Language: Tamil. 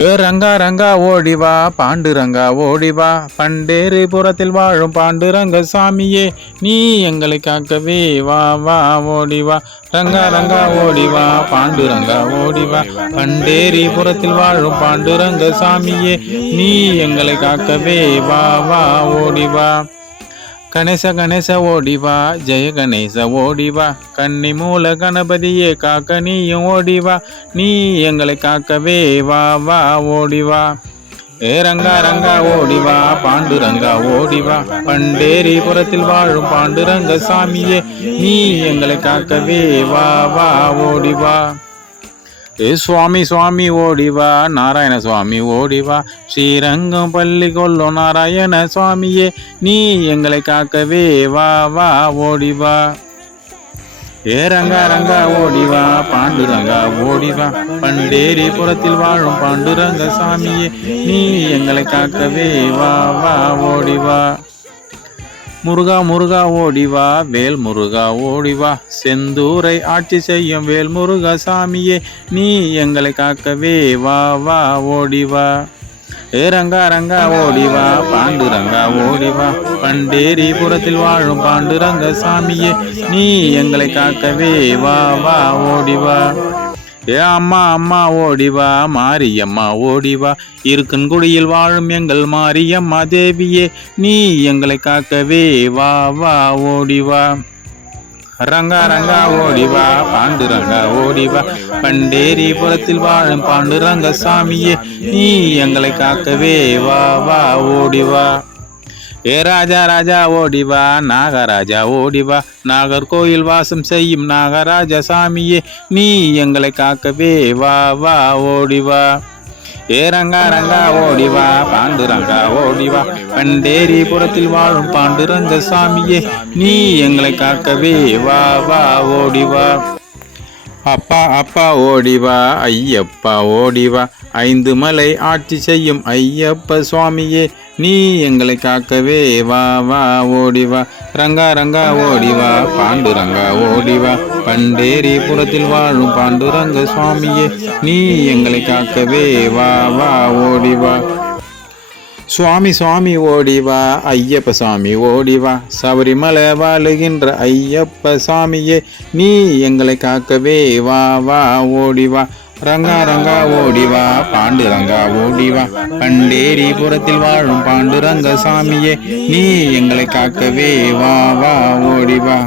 ரங்கா ரங்கா ஓடிவா பாண்டுரங்கா ஓடிவா பண்டேறு புறத்தில் வாழும் பாண்டுரங்க சாமியே நீ எங்களை காக்கவே வா வா ஓடிவா ரங்கா ரங்கா ஓடிவா பாண்டுரங்கா ஓடிவா பண்டேரி புறத்தில் வாழும் பாண்டுரங்க சாமியே நீ எங்களை காக்கவே வா வா ஓடிவா கணேச கணேச ஓடிவா. ஜெய கணேச ஓடிவா. கன்னி மூல கணபதியே காக்க நீயும் ஓடிவா. நீ எங்களை காக்கவே வா வா ஓடிவா. ஏ ரங்கா ரங்கா ஓடிவா. பாண்டுரங்கா ஓடிவா. பண்டேரி புறத்தில் வாழும் பாண்டுரங்க சாமியே நீ எங்களை காக்கவே வா வா ஓடிவா. ஏ சுவாமி சுவாமி ஓடிவா நாராயண சுவாமி ஓடிவா. ஸ்ரீரங்கம் பள்ளி கொள்ளோ நாராயண சுவாமியே நீ எங்களை காக்கவே வா வா ஓடிவா. ஏ ரங்கா ரங்கா ஓடிவா பாண்டுரங்கா ஓடிவா. பண்டேரி புறத்தில் வாழும் பாண்டுரங்க சாமியே நீ எங்களை காக்கவே வா வா ஓடிவா. முருகா முருகா ஓடிவா வேல் முருகா ஓடிவா. செந்தூரை ஆட்சி செய்யும் வேல் முருகா சாமியே நீ எங்களை காக்கவே வா வா ஓடிவா. ஏ ரங்கா ரங்கா ஓடிவா பாண்டுரங்கா ஓடிவா. பண்டேரி புறத்தில் வாழும் பாண்டுரங்க சாமியே நீ எங்களை காக்கவே வா வா ஓடிவா. ஏ அம்மா அம்மா ஓடிவா மாரியம்மா ஓடிவா. இருக்கன்குடியில் வாழும் எங்கள் மாரியம்மா தேவியே நீ எங்களை காக்கவே வா வா ஓடிவா. ரங்கா ரங்கா ஓடிவா பாண்டுரங்கா ஓடிவா. பண்டேரி புறத்தில் வாழும் பாண்டுரங்க சாமியே நீ எங்களை காக்கவே வா வா ஓடிவா. ஏ ராஜா ராஜா ஓடிவா நாகராஜா ஓடிவா நாகர்கோயில் வாசம் செய்யும் நாகராஜா சாமியே நீ எங்களை காக்கவே வா வா ஓடிவா ஏ ரங்கா ரங்கா ஓடிவா பாண்டுரங்கா ஓடிவா பண்டேரி புறத்தில் வாழும் பாண்டுரங்க சாமியே நீ எங்களை காக்கவே வா வா ஓடிவா அப்பா அப்பா ஓடிவா ஐயப்பா ஓடிவா ஐந்து மலை ஆட்சி செய்யும் ஐயப்ப சுவாமியே நீ எங்களை காக்கவே வா வா ஓடிவா ரங்கா ரங்கா ஓடிவா பாண்டுரங்கா ஓடிவா பண்டேரி புறத்தில் வாழும் பாண்டுரங்க சுவாமியே நீ எங்களை காக்கவே வா வா ஓடிவா சுவாமி சுவாமி ஓடிவா ஐயப்ப சாமி ஓடிவா சபரிமலை வாழுகின்ற ஐயப்ப சாமியே நீ எங்களை காக்கவே வா வா ஓடிவா ரங்கா ரங்கா ஓடிவா பாண்டு ரங்கா ஓடிவா. பண்டேரி புறத்தில் வாழும் பாண்டுரங்க சாமியே நீ எங்களை காக்கவே வா வா ஓடிவா.